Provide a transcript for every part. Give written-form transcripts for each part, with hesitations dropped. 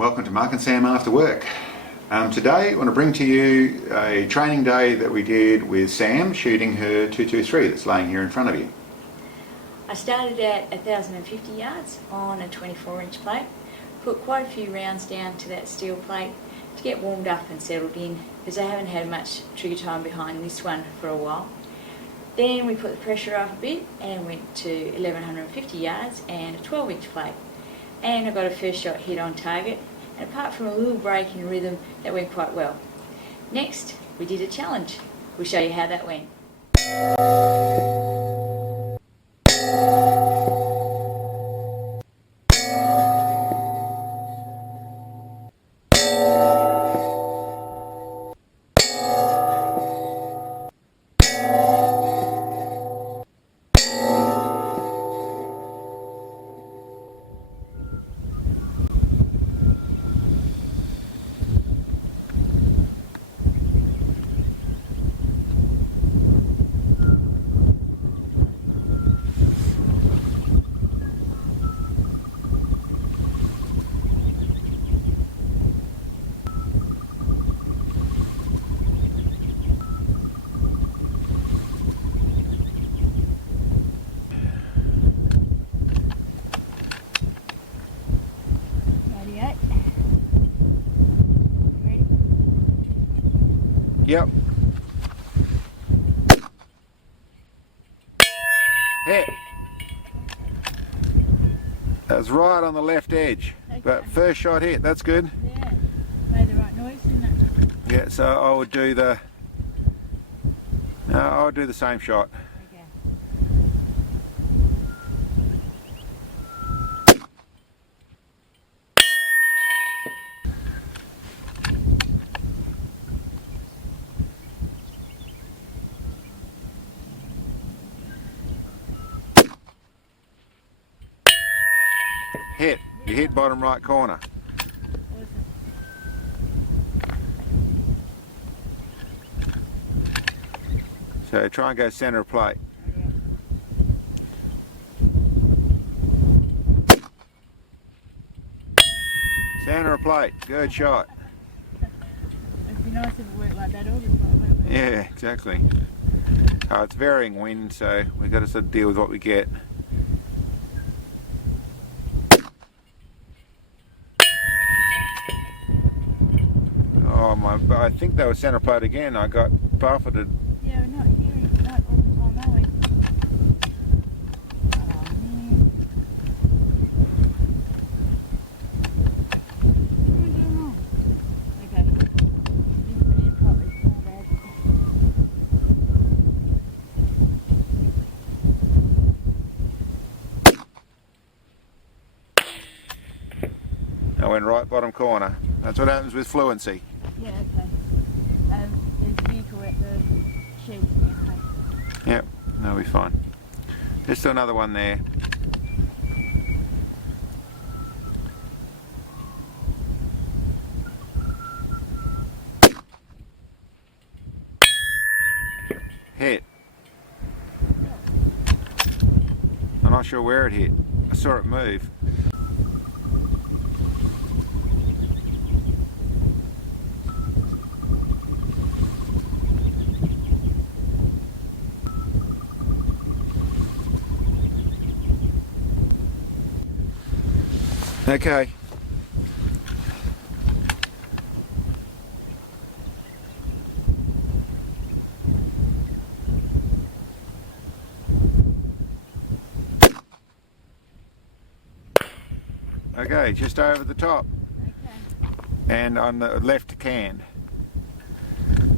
welcome to Mark and Sam After Work. Today I want to bring to you a training day that we did with Sam shooting her 223 that's laying here in front of you. I started at 1,050 yards on a 24-inch plate, put quite a few rounds down to that steel plate to get warmed up and settled in, because I haven't had much trigger time behind this one for a while. Then we put the pressure up a bit and went to 1,150 yards and a 12-inch plate. And I got a first shot hit on target, and apart from a little break in rhythm, that went quite well. Next, we did a challenge. We'll show you how that went. Yep. Hit. That was right on the left edge, okay. But first shot hit, that's good. Yeah, made the right noise, didn't it? Yeah, so I would do the, I would do the same shot. Okay. Hit. You hit bottom right corner. Awesome. So try and go centre of plate. Yeah. Centre of plate. Good shot. It'd be nice if it worked like that all the time, wouldn't it? Yeah, exactly. It's varying wind, so we've got to sort of deal with what we get. Oh my! I think they were centre plate again. I got buffeted. Yeah, we're not hearing that all the time, are we? Oh man. What am I doing wrong? Okay. Just put it properly. It's not bad. I went right bottom corner. That's what happens with fluency. Yeah, okay. There's a vehicle at the shed now. Yep, that'll be fine. Just do another one there. Hit. I'm not sure where it hit. I saw it move. Okay. Okay, just over the top. Okay. And on the left can.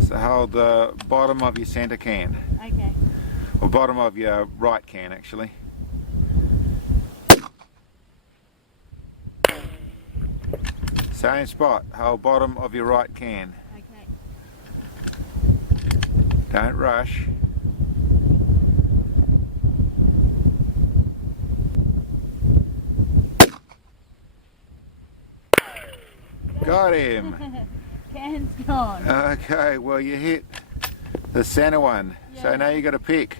So hold the bottom of your centre can. Okay. Or bottom of your right can, actually. Same spot, hold bottom of your right can. Okay. Don't rush. Got him. Can's gone. Okay, well you hit the centre one. Yeah. So now you got to pick.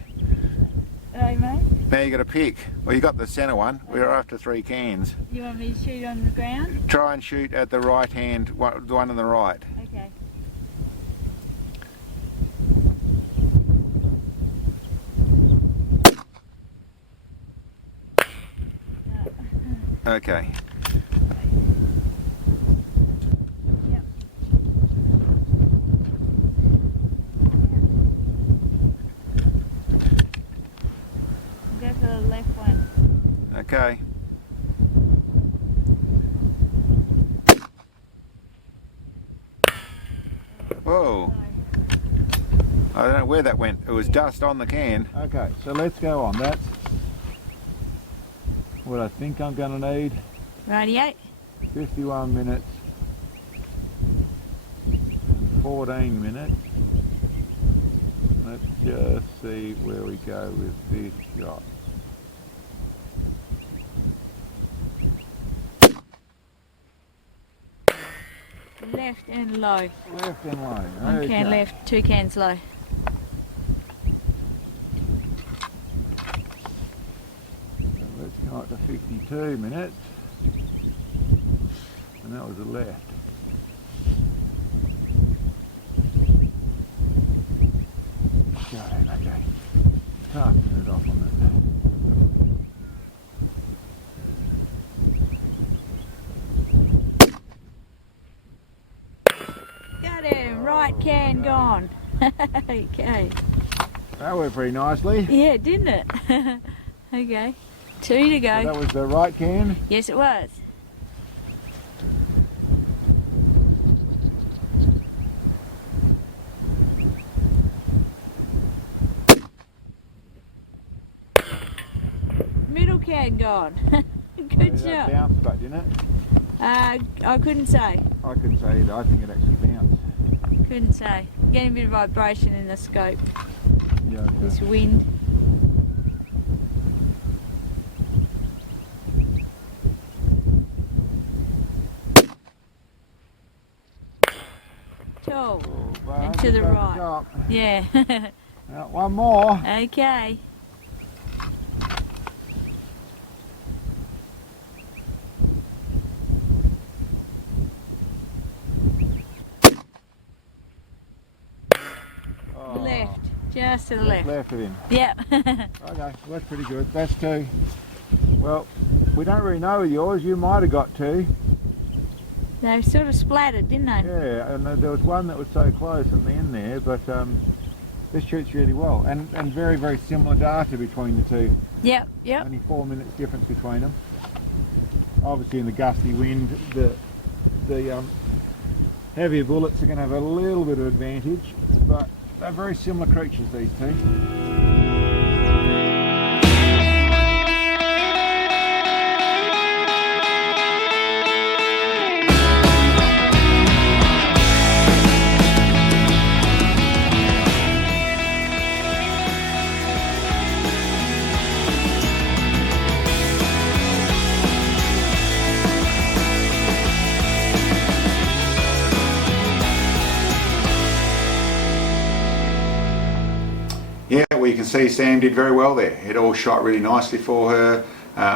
Hey mate. Now you got to pick. Well, you got the centre one. We're after 3 cans. You want me to shoot on the ground? Try and shoot at the right hand, the one on the right. Okay. Okay. Yep. Go for the left one. Okay. Whoa. I don't know where that went. It was just on the can. Okay, so let's go on. That's what I think I'm going to need. Rightio. 51 minutes and 14 minutes. Let's just see where we go with this shot. Left and low. Left and low. One can left, 2 cans low. So let's come up to 52 minutes. And that was a left. Okay. Half a minute off on that. Got him, right can gone. Okay. That went pretty nicely. Yeah, didn't it? Okay. 2 to go. So that was the right can. Yes, it was. Middle can gone. Good That shot. bounced back, didn't it? I couldn't say. I couldn't say either. I think it actually bounced. Couldn't say. Getting a bit of vibration in the scope. Yeah, okay. This wind. Tall. Oh, And just to the over right. top. Yeah. Now, one more. Okay. Oh, Left. Just to the just left. left of him. Yep. Okay, well, that's pretty good. That's 2. Well, we don't really know with yours. You might have got 2. They sort of splattered, didn't they? Yeah, and there was one that was so close in the end there, but this shoots really well. And very, very similar data between the 2. Yep. Only 4 minutes difference between them. Obviously in the gusty wind, the heavier bullets are going to have a little bit of advantage, but they're very similar creatures, these 2. Yeah, well, you can see Sam did very well there. It all shot really nicely for her.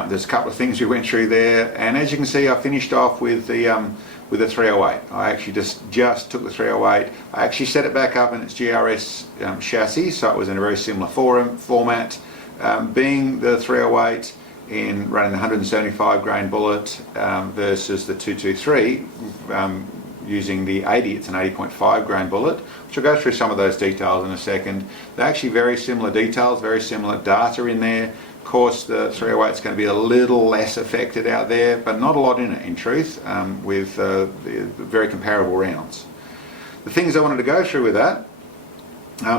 There's a couple of things we went through there, and as you can see, I finished off with the 308. I actually just took the 308. I actually set it back up in its GRS chassis, so it was in a very similar format. Being the 308 in running the 175 grain bullet versus the 223. Using the 80, it's an 80.5 grain bullet, which I'll go through some of those details in a second. They're actually very similar details, very similar data in there. Of course, the 308 is going to be a little less affected out there, but not a lot in it, in truth, with the very comparable rounds. The things I wanted to go through with that,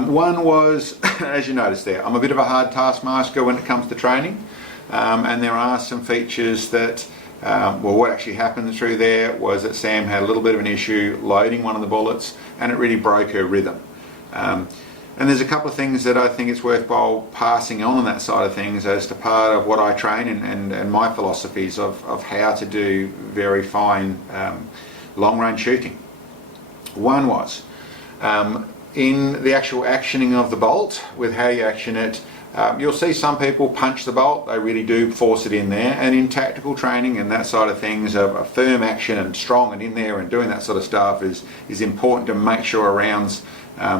one was, as you noticed there, I'm a bit of a hard taskmaster when it comes to training, and there are some features that well, what actually happened through there was that Sam had a little bit of an issue loading one of the bullets, and it really broke her rhythm. And there's a couple of things that I think it's worthwhile passing on that side of things as to part of what I train and my philosophies of how to do very fine long range shooting. One was in the actual actioning of the bolt, with how you action it. You'll see some people punch the bolt, they really do force it in there, and in tactical training and that side of things, a firm action and strong and in there and doing that sort of stuff is important to make sure a round's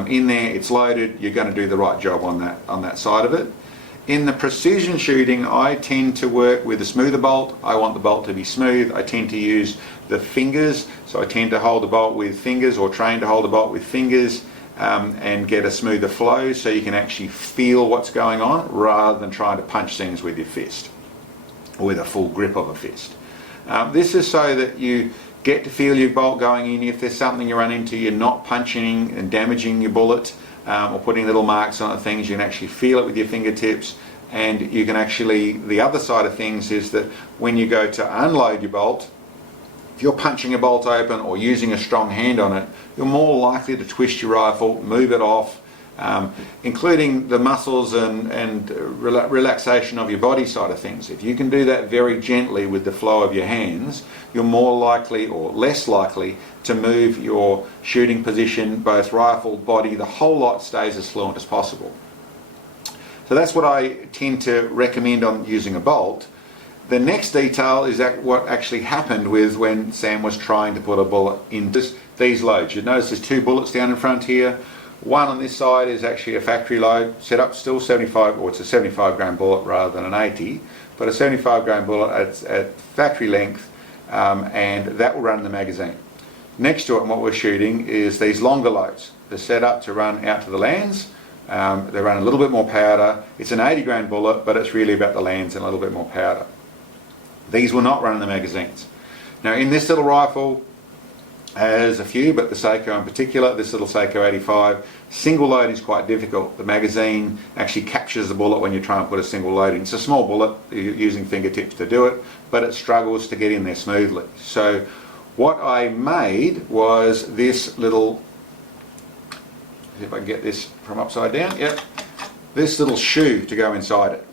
in there, it's loaded, you're going to do the right job on that side of it. In the precision shooting, I tend to work with a smoother bolt. I want the bolt to be smooth. I tend to use the fingers, so I tend to hold the bolt with fingers, or train to hold the bolt with fingers, and get a smoother flow so you can actually feel what's going on rather than trying to punch things with your fist or with a full grip of a fist. This is so that you get to feel your bolt going in. If there's something you run into, you're not punching and damaging your bullet or putting little marks on things. You can actually feel it with your fingertips, and you can actually, the other side of things is that when you go to unload your bolt, if you're punching a bolt open or using a strong hand on it, you're more likely to twist your rifle, move it off, including the muscles and relaxation of your body side of things. If you can do that very gently with the flow of your hands, you're more likely or less likely to move your shooting position, both rifle, body, the whole lot stays as fluent as possible. So that's what I tend to recommend on using a bolt. The next detail is that what actually happened with when Sam was trying to put a bullet in these loads. You notice there's two bullets down in front here. One on this side is actually a factory load, set up still 75, or it's a 75 grain bullet rather than an 80, but a 75 grain bullet at factory length, and that will run in the magazine. Next to it, and what we're shooting is these longer loads. They're set up to run out to the lands. They run a little bit more powder. It's an 80 grain bullet, but it's really about the lands and a little bit more powder. These will not run in the magazines. Now in this little rifle, has a few, but the SAKO in particular, this little SAKO 85, single load is quite difficult. The magazine actually captures the bullet when you try and put a single load in. It's a small bullet, you're using fingertips to do it, but it struggles to get in there smoothly. So what I made was this little, see if I can get this from upside down, yep, this little shoe to go inside it.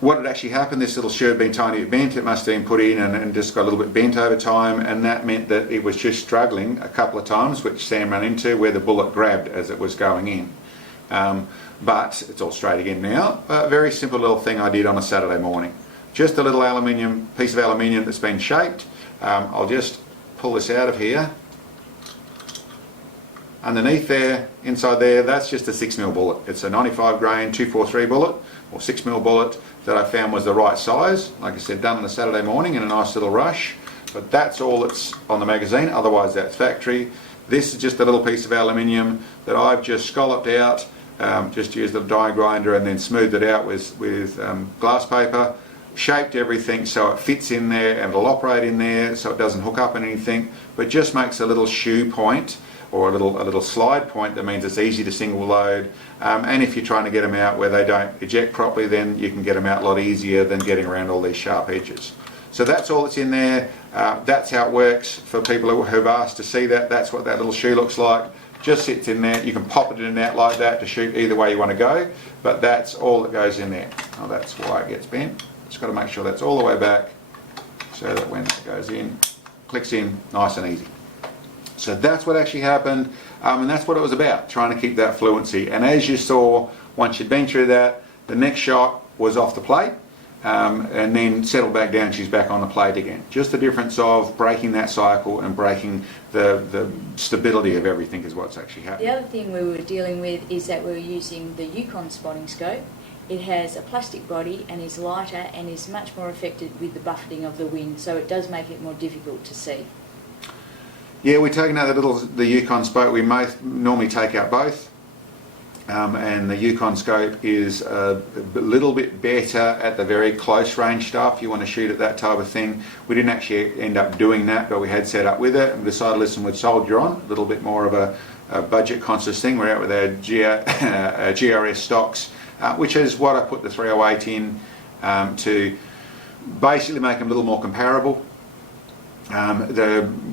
What had actually happened, this little shoe had been tiny bit bent, it must have been put in and just got a little bit bent over time, and that meant that it was just struggling a couple of times, which Sam ran into, where the bullet grabbed as it was going in. But it's all straight again now. A very simple little thing I did on a Saturday morning. Just a little piece of aluminium that's been shaped. I'll just pull this out of here. Underneath there, inside there, that's just a 6mm bullet. It's a 95 grain 243 bullet, or 6mm bullet that I found was the right size. Like I said, done on a Saturday morning in a nice little rush. But that's all that's on the magazine, otherwise that's factory. This is just a little piece of aluminium that I've just scalloped out, just used a die grinder and then smoothed it out with glass paper, shaped everything so it fits in there and it'll operate in there so it doesn't hook up on anything, but just makes a little shoe point, or a little slide point that means it's easy to single load, and if you're trying to get them out where they don't eject properly, then you can get them out a lot easier than getting around all these sharp edges. So that's all that's in there. That's how it works for people who've asked to see that. That's what that little shoe looks like. Just sits in there. You can pop it in and out like that to shoot either way you want to go, but that's all that goes in there. Oh, that's why it gets bent. Just got to make sure that's all the way back so that when it goes in, clicks in nice and easy. So that's what actually happened, and that's what it was about, trying to keep that fluency. And as you saw, once you'd been through that, the next shot was off the plate, and then settled back down, she's back on the plate again. Just the difference of breaking that cycle and breaking the stability of everything is what's actually happening. The other thing we were dealing with is that we were using the Yukon spotting scope. It has a plastic body and is lighter and is much more affected with the buffeting of the wind, so it does make it more difficult to see. Yeah, we're taking out the Yukon scope. We normally take out both, and the Yukon scope is a little bit better at the very close range stuff. You want to shoot at that type of thing. We didn't actually end up doing that, but we had set up with it and decided, listen, we'd soldier on. A little bit more of a budget conscious thing. We're out with our GRS stocks, which is what I put the 308 in to basically make them a little more comparable.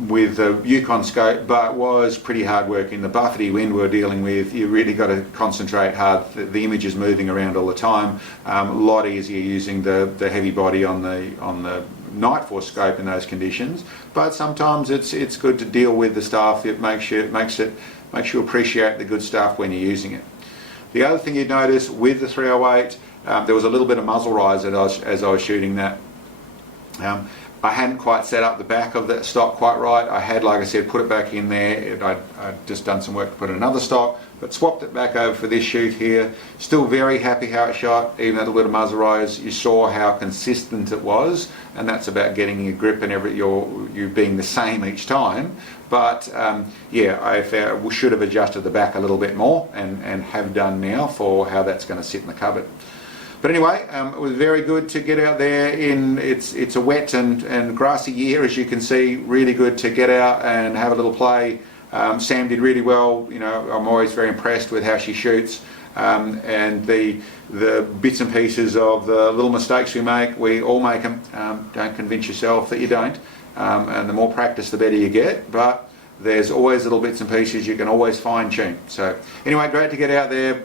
With the Yukon scope, but was pretty hard work. In the buffety wind we were dealing with, you really got to concentrate hard. The image is moving around all the time. A lot easier using the heavy body on the night force scope in those conditions. But sometimes it's good to deal with the stuff. It makes you appreciate the good stuff when you're using it. The other thing you'd notice with the 308, there was a little bit of muzzle rise as I was shooting that. I hadn't quite set up the back of that stock quite right. I had, like I said, put it back in there. I'd just done some work to put in another stock, but swapped it back over for this shoot here. Still very happy how it shot, even a little bit of muzzle rise. You saw how consistent it was, and that's about getting your grip and you being the same each time. But yeah, I found we should have adjusted the back a little bit more, and have done now for how that's going to sit in the cupboard. But anyway, it was very good to get out there it's a wet and grassy year, as you can see. Really good to get out and have a little play. Sam did really well. You know, I'm always very impressed with how she shoots, and the bits and pieces of the little mistakes we all make them. Don't convince yourself that you don't, and the more practice the better you get, but there's always little bits and pieces you can always fine tune. So anyway, great to get out there.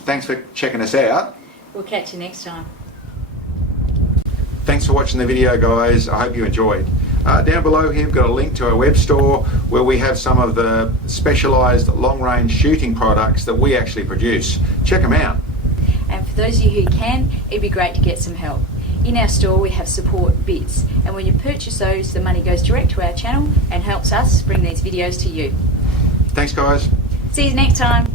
Thanks for checking us out. We'll catch you next time. Thanks for watching the video, guys. I hope you enjoyed. Down below here we've got a link to our web store where we have some of the specialised long-range shooting products that we actually produce. Check them out. And for those of you who can, it'd be great to get some help. In our store we have support bits, and when you purchase those, the money goes direct to our channel and helps us bring these videos to you. Thanks, guys. See you next time.